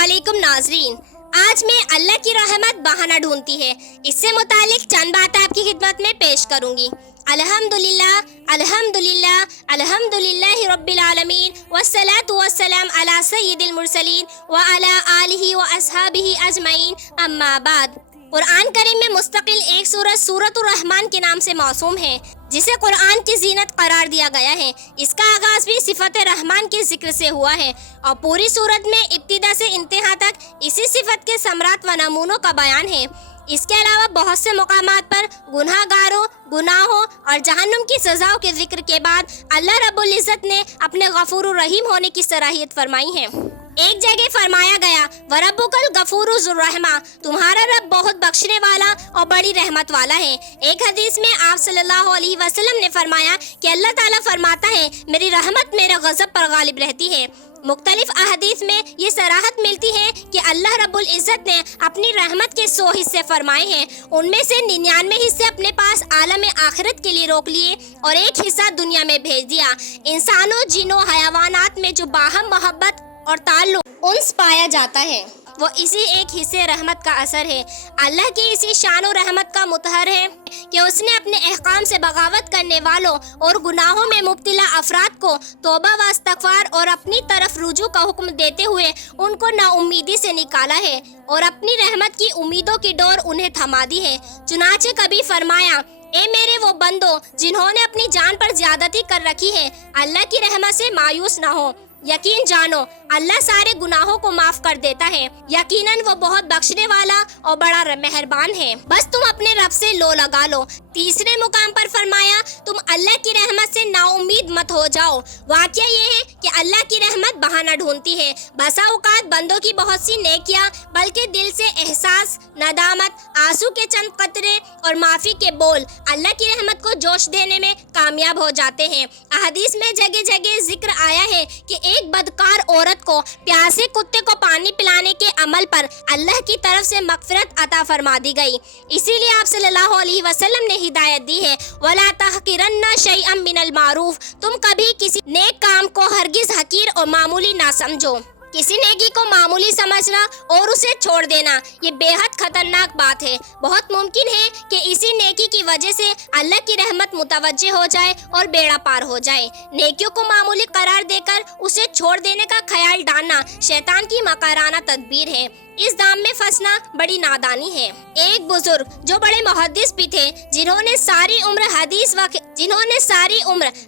अस्सलामुअलैकुम नाजरीन, आज मैं अल्लाह की रहमत बहाना ढूंढती है, इससे मुतालिक चंद बातें आपकी खिदमत में पेश करूंगी। अल्हम्दुलिल्लाह अल्हम्दुलिल्लाह अल्हम्दुलिल्लाहि रब्बिल आलमीन वस्सलातु वस्सलाम अला सय्यिदिल मुरसलीन व अला आलिहि व अस्हाबिहि अजमईन, अम्मा बाद। कुरान करीम में मुस्तकिल एक सूरत सूरतुर रहमान के नाम से मौसूम है, जिसे कुरान की जीनत करार दिया गया है। इसका आगाज भी सिफत रहमान के जिक्र से हुआ है और पूरी सूरत में इब्तिदा से इंतहा तक इसी सिफत के समरात व नमूनों का बयान है। इसके अलावा बहुत से मुकामात पर गुनाहगारों, गुनाहों और जहन्नुम की सजाओं के जिक्र के बाद अल्लाह रब्बुल इज़्ज़त ने अपने गफूर रहीम होने की सराहियत फरमाई है। एक जगह फरमाया गया, वरब्बुकल गफूरु ज़ुर्रहमा, तुम्हारा रब बहुत बख्शने वाला और बड़ी रहमत वाला है। एक हदीस में आप सल्लल्लाहु अलैहि वसल्लम ने फरमाया कि अल्लाह ताला फरमाता है, मेरी रहमत मेरे गज़ब पर गालिब रहती है। मुख्तलिफ अहदीस में ये सराहत मिलती है कि अल्लाह रब्बुल इज़्ज़त ने अपनी रहमत के 100 हिस्से फरमाए हैं, उनमें से 99 हिस्से अपने पास आलम आखिरत के लिए रोक लिए और एक हिस्सा दुनिया में भेज दिया। इंसानों, जिनों, हयावानात में जो बाहम मोहब्बत और ताल्लुक उन्स पाया जाता है, वो इसी एक हिस्से रहमत का असर है। अल्लाह की इसी शान और रहमत का मुतहर है कि उसने अपने अहकाम से बगावत करने वालों और गुनाहों में मुब्तला अफराद को तौबा व इस्तग़फ़ार और अपनी तरफ रुजू का हुक्म देते हुए उनको नाउम्मीदी से निकाला है और अपनी रहमत की उम्मीदों की डोर उन्हें थमा दी है। चुनाचे कभी फरमाया, ए मेरे वो बंदो जिन्होंने अपनी जान पर ज्यादती कर रखी है, अल्लाह की रहमत से मायूस न हो। यकीन जानो अल्लाह सारे गुनाहों को माफ कर देता है, यकीनन वो बहुत बख्शने वाला और बड़ा मेहरबान है। बस तुम अपने रब से लो लगा लो। तीसरे मुकाम पर फरमाया, तुम अल्लाह की रहमत से नाउम्मीद मत हो जाओ। वाक़या ये है कि अल्लाह की रहमत बहाना ढूंढती है। बसा औकात बंदों की बहुत सी नेकियां बल्कि दिल से एहसास, नदामत, आंसू के चंद कतरे और माफ़ी के बोल अल्लाह की रहमत को जोश देने में कामयाब हो जाते हैं। अहदीस में जगह जगह जिक्र आया है कि एक बदकार औरत को प्यासे कुत्ते को पानी पिलाने के अमल पर अल्लाह की तरफ से मग़फ़िरत अता फरमा दी गई। इसीलिए आप सल्लल्लाहु अलैहि वसल्लम ने हिदायत दी है, वला तहक़िरन्ना शैअम मिनल मारूफ, तुम कभी किसी नेक काम को हरगिज़ हकीर और मामूली ना समझो। किसी नेकी को मामूली समझना और उसे छोड़ देना ये बेहद खतरनाक बात है। बहुत मुमकिन है कि इसी नेकी की वजह से अल्लाह की रहमत मुतवज्जे हो जाए और बेड़ा पार हो जाए। नेकियों को मामूली करार देकर उसे छोड़ देने का ख्याल डालना शैतान की मकाराना तदबीर है। इस दाम में फंसना बड़ी नादानी है। एक बुजुर्ग जो बड़े मुहद्दिस भी थे, जिन्होंने सारी उम्र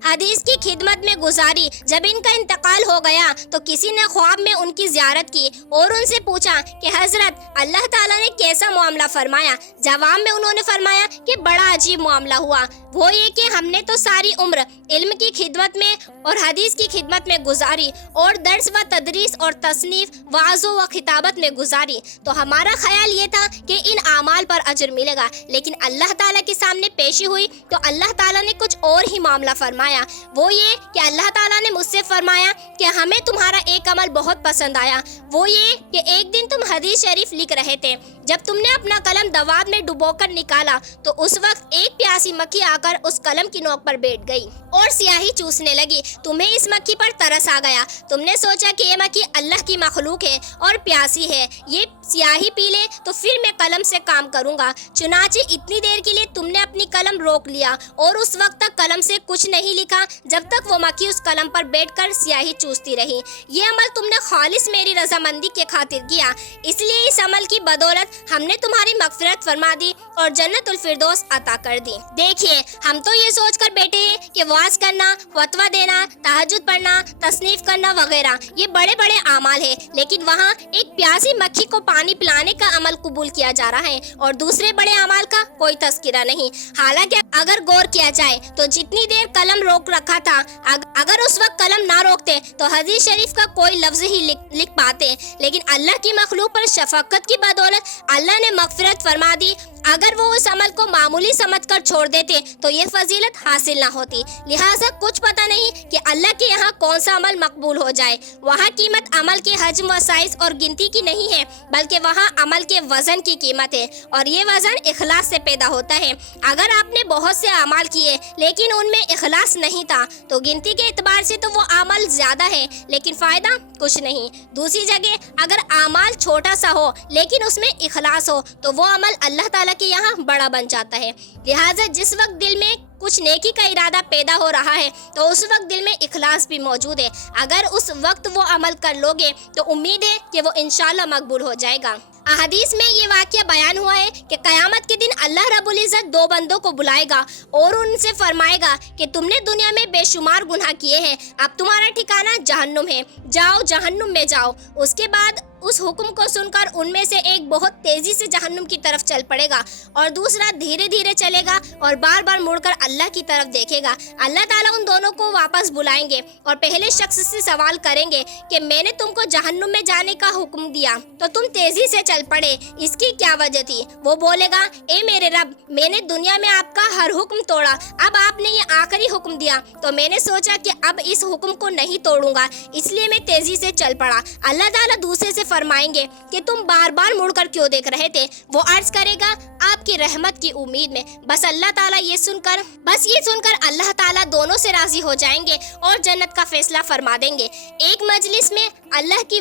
हदीस की खिदमत में गुजारी, जब इनका इंतकाल हो गया तो किसी ने ख्वाब में उनकी ज़ियारत की और उनसे पूछा कि हजरत अल्लाह ताला ने कैसा मामला फरमाया। जवाब में उन्होंने फरमाया कि बड़ा अजीब मामला हुआ, वो ये कि हमने तो सारी उम्र इल्म की खिदमत में और हदीस की खिदमत में गुजारी और दर्स व तदरीस और तसनीफ, वाज़ो व खिताबत में गुजारी, तो हमारा ख्याल ये था कि इन आमाल पर अजर मिलेगा, लेकिन अल्लाह ताला के सामने पेशी हुई तो अल्लाह ताला ने कुछ और ही मामला फरमाया। वो ये कि अल्लाह ताला ने मुझसे फरमाया कि हमें तुम्हारा एक अमल बहुत पसंद आया। वो ये कि एक दिन तुम हदीस शरीफ लिख रहे थे, जब तुमने अपना कलम दवाब में डुबोकर निकाला तो उस वक्त एक प्यासी मक्खी आकर उस कलम की नोक पर बैठ गई और स्याही चूसने लगी। तुम्हें इस मक्खी पर तरस आ गया। तुमने सोचा कि ये मक्खी अल्लाह की मखलूक है और प्यासी है, ये स्याही पी ले तो फिर मैं कलम से काम करूंगा। चुनाचे इतनी देर के लिए तुमने अपनी कलम रोक लिया और उस वक्त तक कलम से कुछ नहीं लिखा जब तक वो मक्खी उस कलम पर बैठकर स्याही चूसती रही। ये अमल तुमने खालिस मेरी रजामंदी के खातिर किया, इसलिए इस अमल की बदौलत हमने तुम्हारी मग़फ़िरत फरमा दी और जन्नतुल फिरदौस अता कर दी। देखिए, हम तो ये सोच कर बैठे हैं कि वाज करना, फतवा देना, तहज्जुद पढ़ना, तसनीफ करना वगैरह ये बड़े बड़े आमाल है, लेकिन वहाँ एक प्यासी मक्खी को पानी पिलाने का अमल कबूल किया जा रहा है और दूसरे बड़े अमाल का कोई तज़किरा नहीं। हालांकि अगर गौर किया जाए तो जितनी देर कलम रोक रखा था, अगर उस वक्त कलम ना रोकते तो हदीस शरीफ का कोई लफ्ज़ ही लिख पाते, लेकिन अल्लाह की मखलूक पर शफकत की बदौलत अल्लाह ने मग़फ़िरत फरमा दी अगर वो उस अमल को मामूली समझकर छोड़ देते तो ये फजीलत हासिल ना होती। लिहाजा कुछ पता नहीं कि अल्लाह के यहाँ कौन सा अमल मकबूल हो जाए। वहाँ कीमत अमल के हजम व साइज और गिनती की नहीं है, बल्कि वहाँ अमल के वजन की कीमत है, और ये वजन इखलास से पैदा होता है। अगर आपने बहुत से अमाल किए लेकिन उनमें इखलास नहीं था तो गिनती के एतबार से तो वो अमल ज्यादा है लेकिन फ़ायदा कुछ नहीं। दूसरी जगह अगर अमाल छोटा सा हो लेकिन उसमें इखलास हो तो वो अमल अल्लाह ताला के यहाँ बड़ा बन जाता है। लिहाजा जिस वक्त दिल में कुछ नेकी का इरादा पैदा हो रहा है तो उस वक्त दिल में इखलास भी मौजूद है। अगर उस वक्त वो अमल कर लोगे तो उम्मीद है कि वो इंशाल्लाह मकबूल हो जाएगा। अहदीस में ये वाक़या बयान हुआ है कि क़यामत के दिन अल्लाह रब्बुल इज़्ज़त दो बंदों को बुलाएगा और उनसे फरमाएगा कि तुमने दुनिया में बेशुमार गुनाह किए हैं, अब तुम्हारा ठिकाना जहन्नुम है, जाओ जहन्नुम में जाओ। उसके बाद उस हुक्म को सुनकर उनमें से एक बहुत तेजी से जहन्नुम की तरफ चल पड़ेगा और दूसरा धीरे धीरे चलेगा और बार बार मुड़कर अल्लाह की तरफ देखेगा। अल्लाह ताला उन दोनों को वापस बुलाएंगे और पहले शख्स से सवाल करेंगे कि मैंने तुमको जहन्नुम में जाने का हुक्म दिया तो तुम तेजी से चल पड़े, इसकी क्या वजह थी? वो बोलेगा, ए मेरे रब, मैंने दुनिया में आपका हर हुक्म तोड़ा, अब आपने ये आखिरी हुक्म दिया तो मैंने सोचा कि अब इस हुक्म को नहीं तोड़ूंगा, इसलिए मैं तेजी से चल पड़ा। अल्लाह ताला दूसरे से फरमाएंगे कि तुम बार बार मुड़कर क्यों देख रहे थे? वो अर्ज करेगा, आपकी रहमत की उम्मीद में। बस ये सुनकर अल्लाह ताला दोनों से राजी हो जाएंगे और जन्नत का फैसला फरमा देंगे। एक मजलिस में अल्लाह की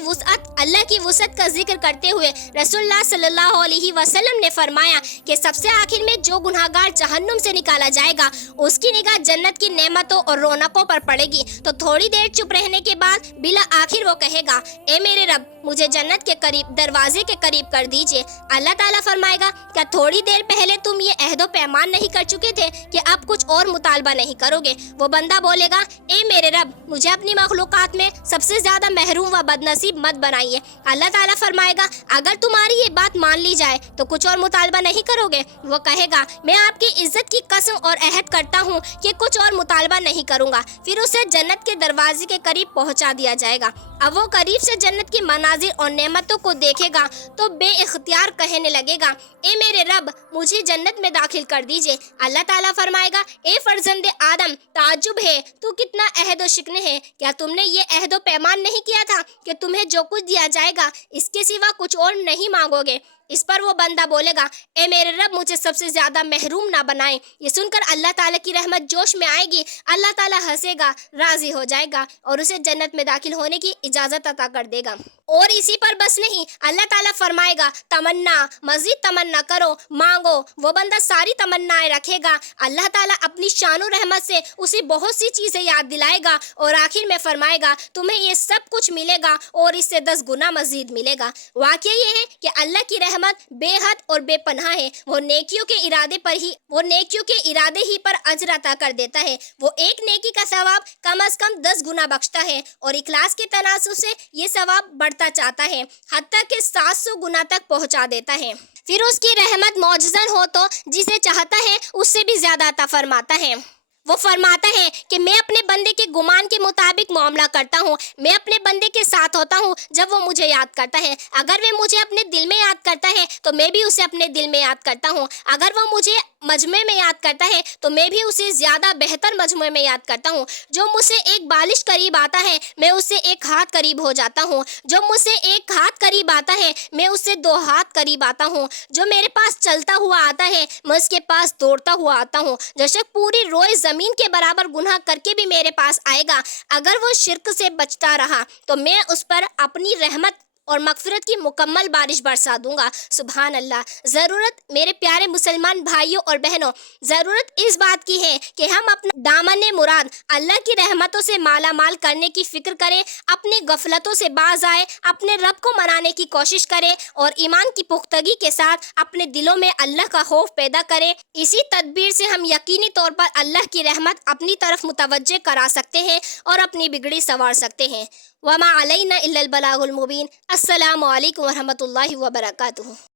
वुसअत का जिक्र करते हुए रसूलुल्लाह सल्लल्लाहु अलैहि वसल्लम ने फरमाया कि सबसे आखिर में जो गुनहगार जहन्नुम से निकाला जाएगा उसकी निगाह जन्नत की नेमतों और रौनकों पर पड़ेगी। तो थोड़ी देर चुप रहने के बाद बिला आखिर वो कहेगा, ए मेरे रब, मुझे जन्नत के करीब, दरवाजे के करीब कर दीजिए। अल्लाह ताला फरमाएगा, क्या थोड़ी देर पहले तुम ये अहदो पैमान नहीं कर चुके थे कि अब कुछ और मुतालबा नहीं करोगे? वो बंदा बोलेगा, ए मेरे रब, मुझे अपनी मखलूकात में सबसे ज्यादा महरूम व बदनसीब मत बनाइए। अल्लाह ताला फरमाएगा, अगर तुम्हारी ये बात मान ली जाए तो कुछ और मुतालबा नहीं करोगे? वो कहेगा, मैं आपकी इज्जत की कसम और अहद करता हूँ कि कुछ और मुतालबा नहीं करूँगा। फिर उसे जन्नत के दरवाजे के करीब पहुँचा दिया जाएगा। अब वो करीब से जन्नत की मनाजिर और नेमतों को देखेगा तो बेइख्तियार कहने लगेगा, ए मेरे रब, मुझे जन्नत में दाखिल कर दीजिए। अल्लाह ताला फरमाएगा, ए फर्जंदे आदम, ताज्जुब है, तू कितना अहद व शिकने है, क्या तुमने ये अहद व पैमान नहीं किया था कि तुम्हें जो कुछ दिया जाएगा इसके सिवा कुछ और नहीं मांगोगे? इस पर वो बंदा बोलेगा, ए मेरे रब, मुझे सबसे ज्यादा महरूम ना बनाए। ये सुनकर अल्लाह ताला की रहमत जोश में आएगी। अल्लाह ताला हंसेगा, राजी हो जाएगा और उसे जन्नत में दाखिल होने की इजाजत अता कर देगा। और इसी पर बस नहीं, अल्लाह ताला फरमाएगा, तमन्ना, मजीद तमन्ना करो, मांगो। वो बंदा सारी तमन्नाएं रखेगा। अल्लाह ताला अपनी शान और रहमत से उसे बहुत सी चीजें याद दिलाएगा और आखिर में फरमाएगा, तुम्हें ये सब कुछ मिलेगा और इससे 10 गुना मजीद मिलेगा। वाकया ये है कि अल्लाह की रहमत बेहद और बेपनाह है। वो नेकियों के इरादे ही पर अजर अता कर देता है। वो एक नेकी का सवाब कम अज कम 10 गुना बख्शता है और इखलास के तनासुब से ये सवाब बढ़ता चाहता है, हत्ता के 700 गुना तक पहुंचा देता है। फिर उसकी रहमत मौजज़न हो तो जिसे चाहता है उससे भी ज्यादा अता फरमाता है। वो फरमाता है कि मैं अपने बंदे के गुमान के मुताबिक मामला करता हूँ। मैं अपने बंदे के साथ होता हूँ जब वो मुझे याद करता है। अगर वह मुझे अपने दिल में याद करता है तो मैं भी उसे अपने दिल में याद करता हूँ। अगर वो मुझे मजमे में याद करता है तो मैं भी उसे ज़्यादा बेहतर मजमे में याद करता हूँ। जो मुझसे एक बालिश करीब आता है मैं उससे एक हाथ करीब हो जाता हूँ। जो मुझसे एक हाथ करीब आता है मैं उससे 2 हाथ करीब आता हूँ। जो मेरे पास चलता हुआ आता है मैं उसके पास दौड़ता हुआ आता हूँ। जो शख्स पूरी रोए ज़मीन के बराबर गुनाह करके भी मेरे पास आएगा, अगर वो शिर्क से बचता रहा तो मैं उस पर अपनी रहमत और मगफिरत की मुकम्मल बारिश बरसा दूंगा। सुभान अल्लाह। ज़रूरत मेरे प्यारे मुसलमान भाइयों और बहनों, ज़रूरत इस बात की है कि हम अपना दामन मुराद अल्लाह की रहमतों से माला माल करने की फ़िक्र करें, अपनी गफलतों से बाज आए, अपने रब को मनाने की कोशिश करें और ईमान की पुख्तगी के साथ अपने दिलों में अल्लाह का खौफ पैदा करें। इसी तदबीर से हम यकीनी तौर पर अल्लाह की रहमत अपनी तरफ मुतवज्जे करा सकते हैं और अपनी बिगड़ी संवार सकते हैं। वमा अलैना इल्लल बलागुल मुबीन। अस्सलामु अलैकुम वरहमतुल्लाहि वबरकातुहू।